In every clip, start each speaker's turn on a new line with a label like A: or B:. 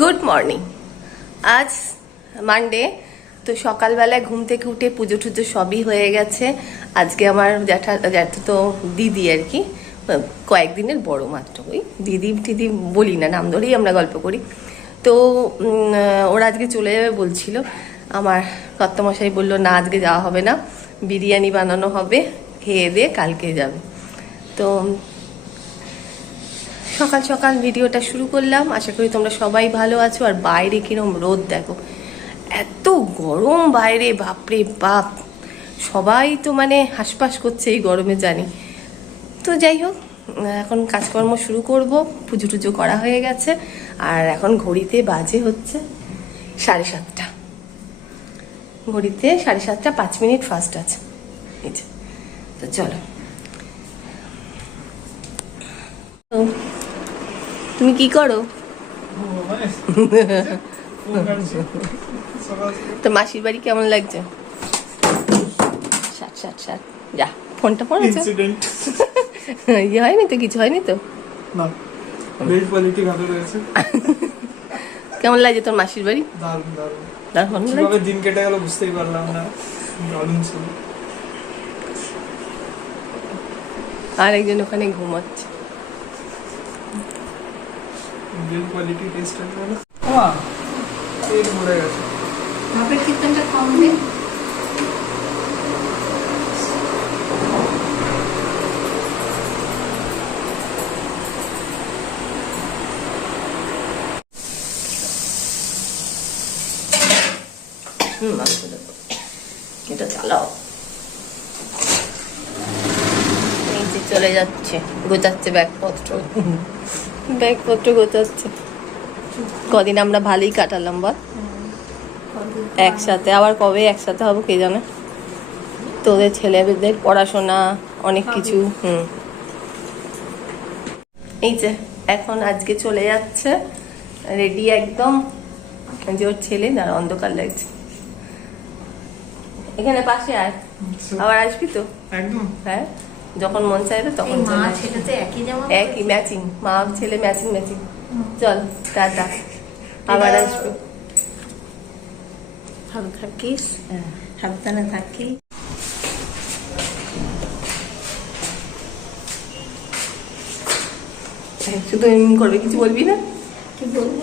A: Good morning আজ Monday তো সকালবেলায় ঘুম থেকে উঠে পুজো টুজো সবই হয়ে গেছে। আজকে আমার জ্যাঠা জ্যাঠা তো দিদি আর কি। কয়েকদিনের বড় মাত্র, ওই দিদি টিদি বলি না, নাম ধরেই আমরা গল্প করি। তো ওরা আজকে চলে যাবে বলছিল। আমার কর্তমশাই বলল, না, আজকে যাওয়া হবে না। বিরিয়ানি বানানো হবে, খেয়ে দিয়ে কালকে যাবে। তো সকাল সকাল ভিডিওটা শুরু করলাম। আশা করি তোমরা সবাই ভালো আছো। আর বাইরে কিরম রোদ, দেখো। এত গরম বাইরে, বাপরে বাপ। সবাই তো মানে হাসপাস করছে এই গরমে, জানি। তো যাই হোক, এখন কাজকর্ম শুরু করব। পুজো টুজো করা হয়ে গেছে। আর এখন ঘড়িতে বাজে হচ্ছে সাড়ে সাতটা। ঘড়িতে সাড়ে সাতটা পাঁচ মিনিট ফার্স্ট আছে। তো চলো। তো তুমি কি করো? তো মাসির বাড়ি কেমন লাগছে? ষাট ষাট ষাট যা ফোনটা পড়েছো? ইয়ে হয়নি তো কিছু হয়নি তো? কেমন লাগছে তোর মাসির বাড়ি?
B: দারুণ দারুণ। দিন কেটে গেল বুঝতেই পারলাম না। দারুণ ছিল।
A: আর একজন ওখানে ঘুমাচ্ছে।
B: বিল্ড কোয়ালিটি টেস্ট গেল মা পেট ভরে গেছে
C: ভাপের চিকেনটা কম দে
A: এটা চালাও এই যে চলে যাচ্ছে গোছাচ্ছে ব্যাগপত্র। ব্যাগপত্র গোছাচ্ছে। কদিন আমরা ভালোই কাটালাম বল। একসাথে আবার কবে একসাথে হব কে জানে? তোদের ছেলেদের পড়াশোনা অনেক কিছু হুম। এই যে এখন আজকে চলে যাচ্ছে রেডি একদম। যে ওর ছেলে না অন্ধকার লাগছে। এখানে পাশে আয়। আবার আসবি তো?
B: একদম।
A: হ্যাঁ? যখন মন চাইবে তখন
C: একই
A: ম্যাচিং মা ছেলে ম্যাচিং ম্যাচিং চল টাটা। আবার আসবি।
C: ভালো থাকিস। সাবধানে থাকিস।
A: শুধু এমনি করবে কিছু বলবি না?
C: কি বলব?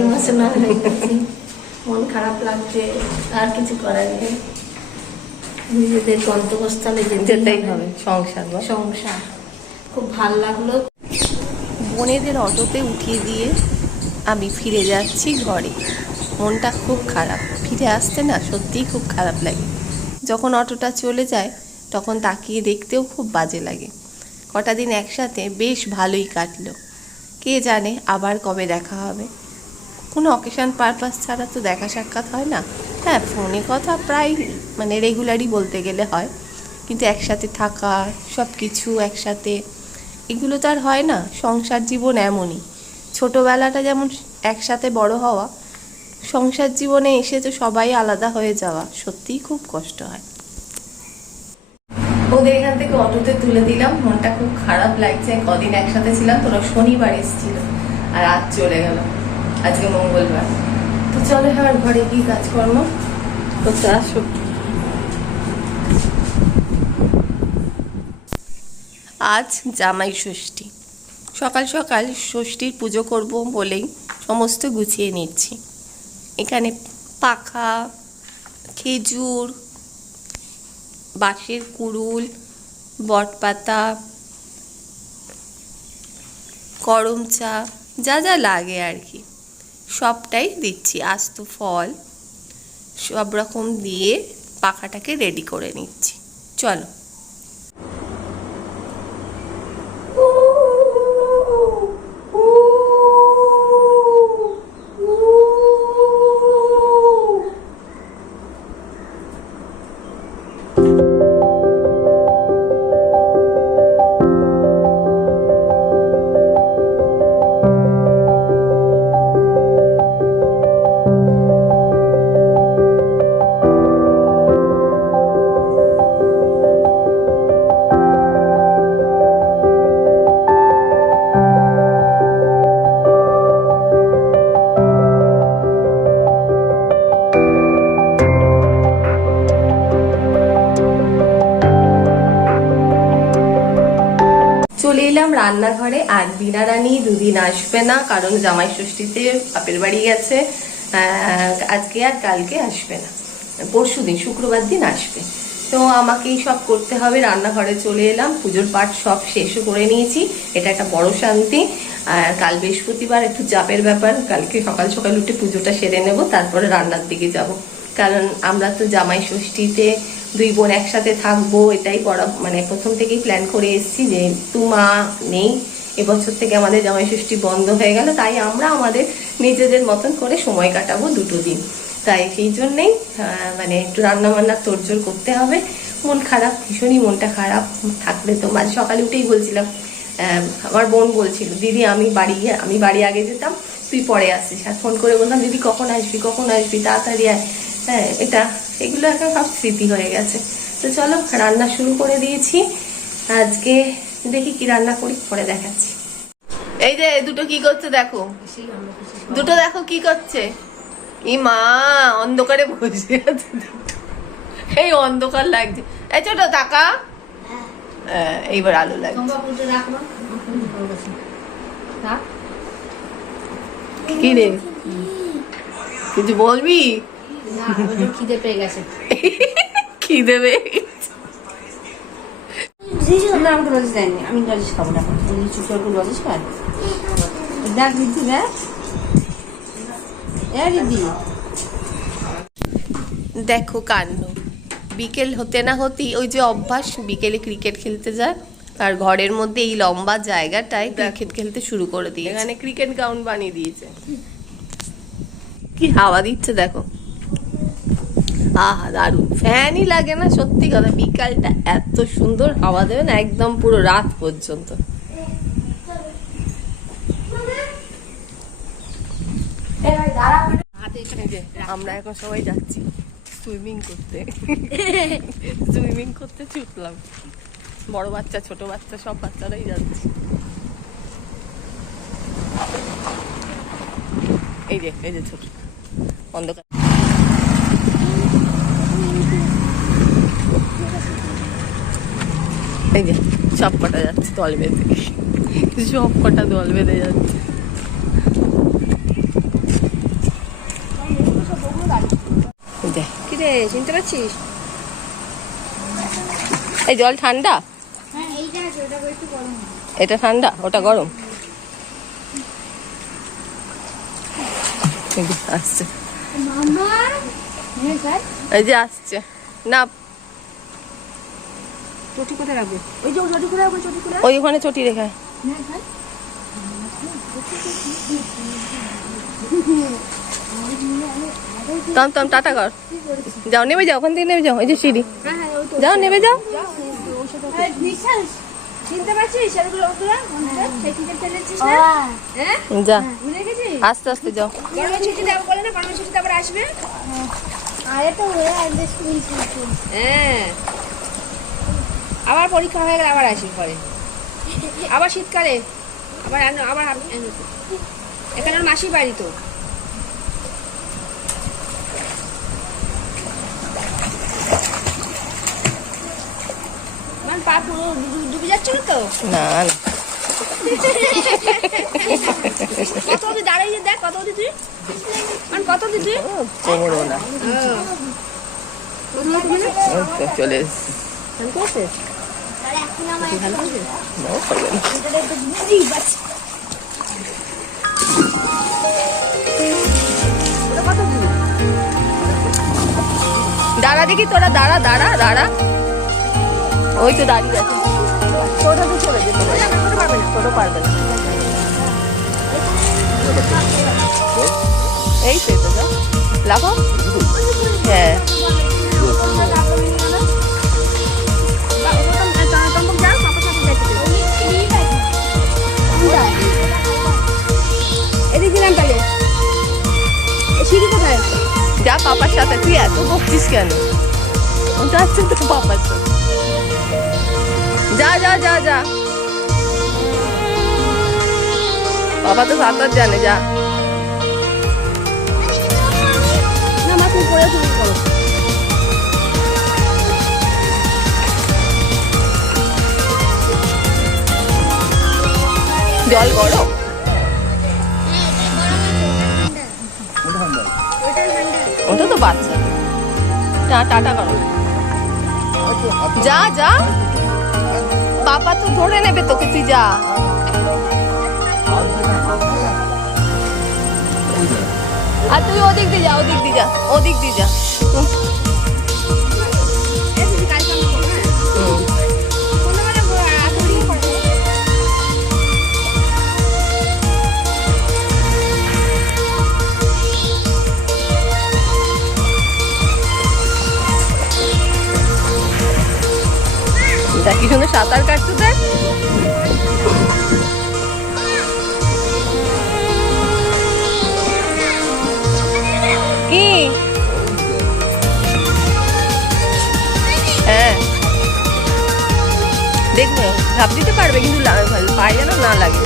B: ইমোশনাল হয়ে
C: হয়ে মন খারাপ লাগছে আর কিছু করার নেই। নিজেদের গন্তব্যস্থলে যেতেই হবে।
A: সংসার।
C: সংসার। খুব ভালো লাগল।
A: বোনেদের অটোতে উঠিয়ে দিয়ে আমি ফিরে যাচ্ছি ঘরে। মনটা খুব খারাপ। ফিরে আসতে না সত্যিই খুব খারাপ লাগে। যখন অটোটা চলে যায় তখন তাকিয়ে দেখতেও খুব বাজে লাগে। কটা দিন একসাথে বেশ ভালোই কাটলো। কে জানে আবার কবে দেখা হবে। কোনো অকেশন পারপাস ছাড়া তো দেখা সাক্ষাৎ হয় না। হ্যাঁ ফোনে কথা প্রায় মানে রেগুলারই বলতে গেলে হয়। কিন্তু একসাথে থাকা সব কিছু একসাথে, এগুলো তো আর হয় না। সংসার জীবন এমনই। ছোটোবেলাটা যেমন একসাথে বড় হওয়া, সংসার জীবনে এসে তো সবাই আলাদা হয়ে যাওয়া, সত্যিই খুব কষ্ট হয়। ওদের এখান থেকে অটোতে তুলে দিলাম। মনটা খুব খারাপ লাগছে। কদিন একসাথে ছিলাম, তোরা শনিবার এসেছিল। আর আজ চলে গেল। আজকে মঙ্গলবার। তো চলো ঘরে কি কাজকর্ম? করতে আজ জামাই ষষ্ঠী। সকাল সকাল ষষ্ঠীর পুজো করব বলেই সমস্ত গুছিয়ে নিচ্ছি। এখানে পাখা, খেজুর, বাঁশের কুড়ুল, বটপাতা করমচা যা যা লাগে আর কি। সবটাই দিচ্ছি। আস্ত ফল সব রকম দিয়ে পাখাটাকে রেডি করে নিচ্ছি। চলো। এলাম রান্নাঘরে আর বিনা রানী, দুদিন আসবে না কারণ জামাই ষষ্ঠীতে বাপের বাড়ি গেছে। আজকে আর কালকে আসবে না। পরশু দিন, শুক্রবার দিন আসবে। তো আমাকেই সব করতে হবে, রান্নাঘরে চলে এলাম, পুজোর পাঠ সব শেষও করে নিয়েছি। এটা একটা বড় শান্তি। আর কাল বৃহস্পতিবার একটু চাপের ব্যাপার, কালকে সকাল সকাল উঠে পুজোটা সেরে নেব, তারপরে রান্নার দিকে যাব। কারণ আমরা তো জামাই ষষ্ঠীতে দুই বোন একসাথে থাকব, এটাই করা মানে প্রথম থেকেই প্ল্যান করে এসেছি যে তু মা নেই, এবছর থেকে আমাদের জামাই ষষ্ঠী বন্ধ হয়ে গেল, তাই আমরা আমাদের নিজেদের মতন করে সময় কাটাবো দুটো দিন। তাই সেই জন্যেই মানে একটু রান্না বান্নার তোড়জোড় করতে হবে। মন খারাপ, ভীষণই মনটা খারাপ, থাকলে তো মাঝে সকালে উঠেই বলছিলাম আমার বোন বলছিল, দিদি, আমি বাড়ি আমি বাড়ি আগে যেতাম, তুই পরে আসিস। আর ফোন করে বললাম, দিদি, কখন আসবি কখন আসবি, তাড়াতাড়ি আয়। হ্যাঁ এটা এগুলো এখন সব স্মৃতি হয়ে গেছে। তো চলো রান্না শুরু করে দিয়েছি। আজকে দেখি কি রান্না করি পরে দেখাচ্ছি। এই যে দুটো কি করছে দেখো? দুটো দেখো কি করছে? ই মা অন্ধকারে বসে আছে এই অন্ধকার লাগছে। এই ছোট টাকা হ্যাঁ, এইবার আলো লাগছে। কি রে? কিছু বলবি?
C: খিদে পেয়ে গেছে।
A: কি দেবে
D: না আমাকে লজিস দেয়নি। আমি লজিস খাব না তুমি চুপ লজিস খাই দেখ দিদি দেখ। এ দিদি
A: দেখো কান্ড বিকেল হতে না হতেই ওই যে অভ্যাস বিকেলে ক্রিকেট খেলতে যায়। আর ঘরের মধ্যে এই লম্বা জায়গাটায় ক্রিকেট খেলতে শুরু করে দিয়ে এখানে ক্রিকেট গ্রাউন্ড বানিয়ে দিয়েছে। কি হাওয়া দিচ্ছে দেখো। আহা দারুণ ফ্যানই লাগে না, সত্যি কথা। বিকালটা এত সুন্দর, হাওয়া দেবে না, একদম পুরো রাত পর্যন্ত। আমরা এখন সবাই যাচ্ছি সুইমিং করতে। সুইমিং করতে ছুটলাম। বড় বাচ্চা, ছোট বাচ্চা, সব বাচ্চারাই যাচ্ছে। এই যে এই যে ছোট অন্ধকার। এই যে সব কটা যাচ্ছে দল বেঁধে। সব কটা দল বেঁধে যাচ্ছে। এই
D: রে চিনতে পারছিস?
A: এই জল ঠান্ডা?
C: হ্যাঁ
A: এটা ঠান্ডা? ওটা গরম? আসছে।
C: মামা? হ্যাঁ স্যার।
A: এই যে আসছে। না
D: চটি কোথায় রাখবে? ওই যে চটি করে রাখবে? চটি করে
A: ওই ওখানে চটি রেখা
C: না স্যার
A: তম তম টাটা কর। যাও নেমে যাও ওখান থেকে নেমে যাও। এই যে সিঁড়ি।
D: হ্যাঁ হ্যাঁ ওই
A: যাও নেমে যাও।
D: হ্যাঁ।
A: যা। আস্তে আস্তে যাও।
D: আসবে?
C: হয়ে আসবে স্কুল ছুটি
D: হ্যাঁ আবার পরীক্ষা হয়ে গেলে আবার আসি পরে আবার শীতকালে আবার আবার। এখানে মাসির বাড়ি তো। মানে পা পুরো ডুবে- তো?
A: না না।
D: কত অবধি দাঁড়িয়ে দেখ কত অবধি তুই? মানে কত অবধি তুই?
A: না। চলে এসছি? দাঁড়া দেখি তোরা, দাঁড়া দাঁড়া দাঁড়া। ওই তো দাঁড়িয়ে আছে। ছোট তো পারবে না তো। লাফো হ্যাঁ। যা পাপার সাথে তুই এত বকছিস কেন? যাচ্ছে তো পাপার সাথে যা যা যা যা। বাবা তো সাঁতার জানে যা। জল গরম? ওটা তো বাচ্চা। টা, টাটা করো। যা যা। বাবা তো ধরে নেবে তোকে, তুই যা। আর তুই ওদিক দিয়ে যা, ওদিক দিয়ে যা, ওদিক দিয়ে যা। সুন্দর সাঁতার কাটতে দেখ কি? হ্যাঁ। দেখবে ঝাঁপ দিতে পারবে কিন্তু পায়ে যেন না লাগে।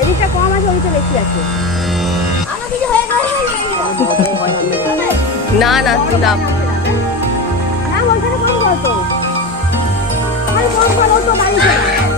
D: এদিকটা কম আছে ওদিকটা বেশি আছে।
A: না না তুই না।
D: হ্যাঁ ওইখানে কম কত ওখানে কম করো তো দাঁড়িয়ে
A: দেখ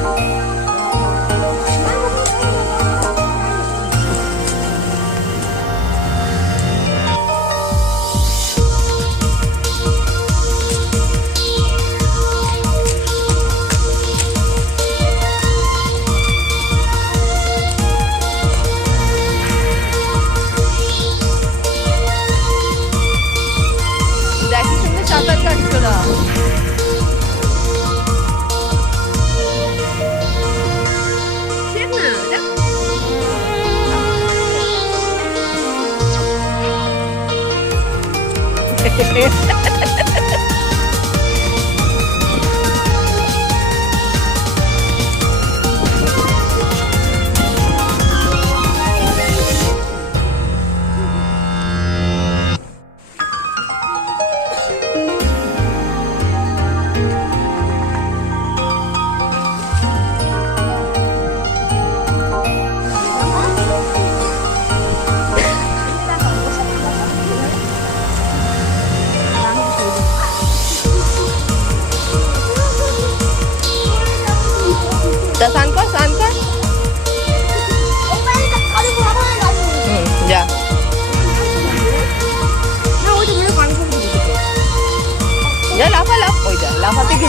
A: যা লাফা, লাফ, ওই যা লাফাতে কি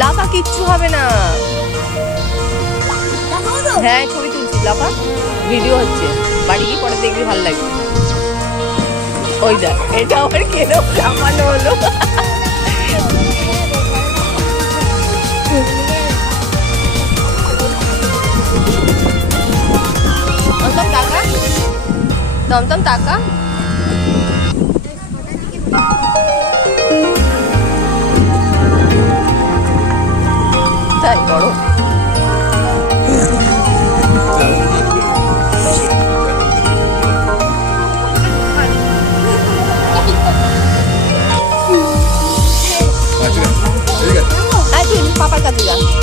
A: লাফা কিচ্ছু হবে না। হ্যাঁ ছবি তুলছি, লাফা। ভিডিও হচ্ছে। বাড়ি গিয়ে পরে দেখবি, ভালো লাগবে। ওই দেখ, এটা আবার কেন লাফানো হলো? দমদম টাকা? দমদম টাকা বড় পাপার কাছে যা।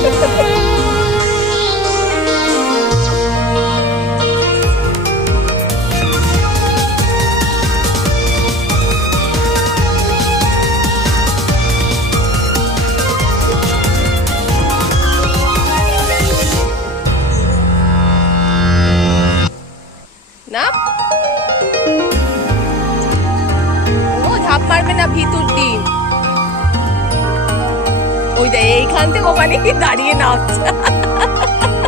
A: 嘿嘿嘿 ওই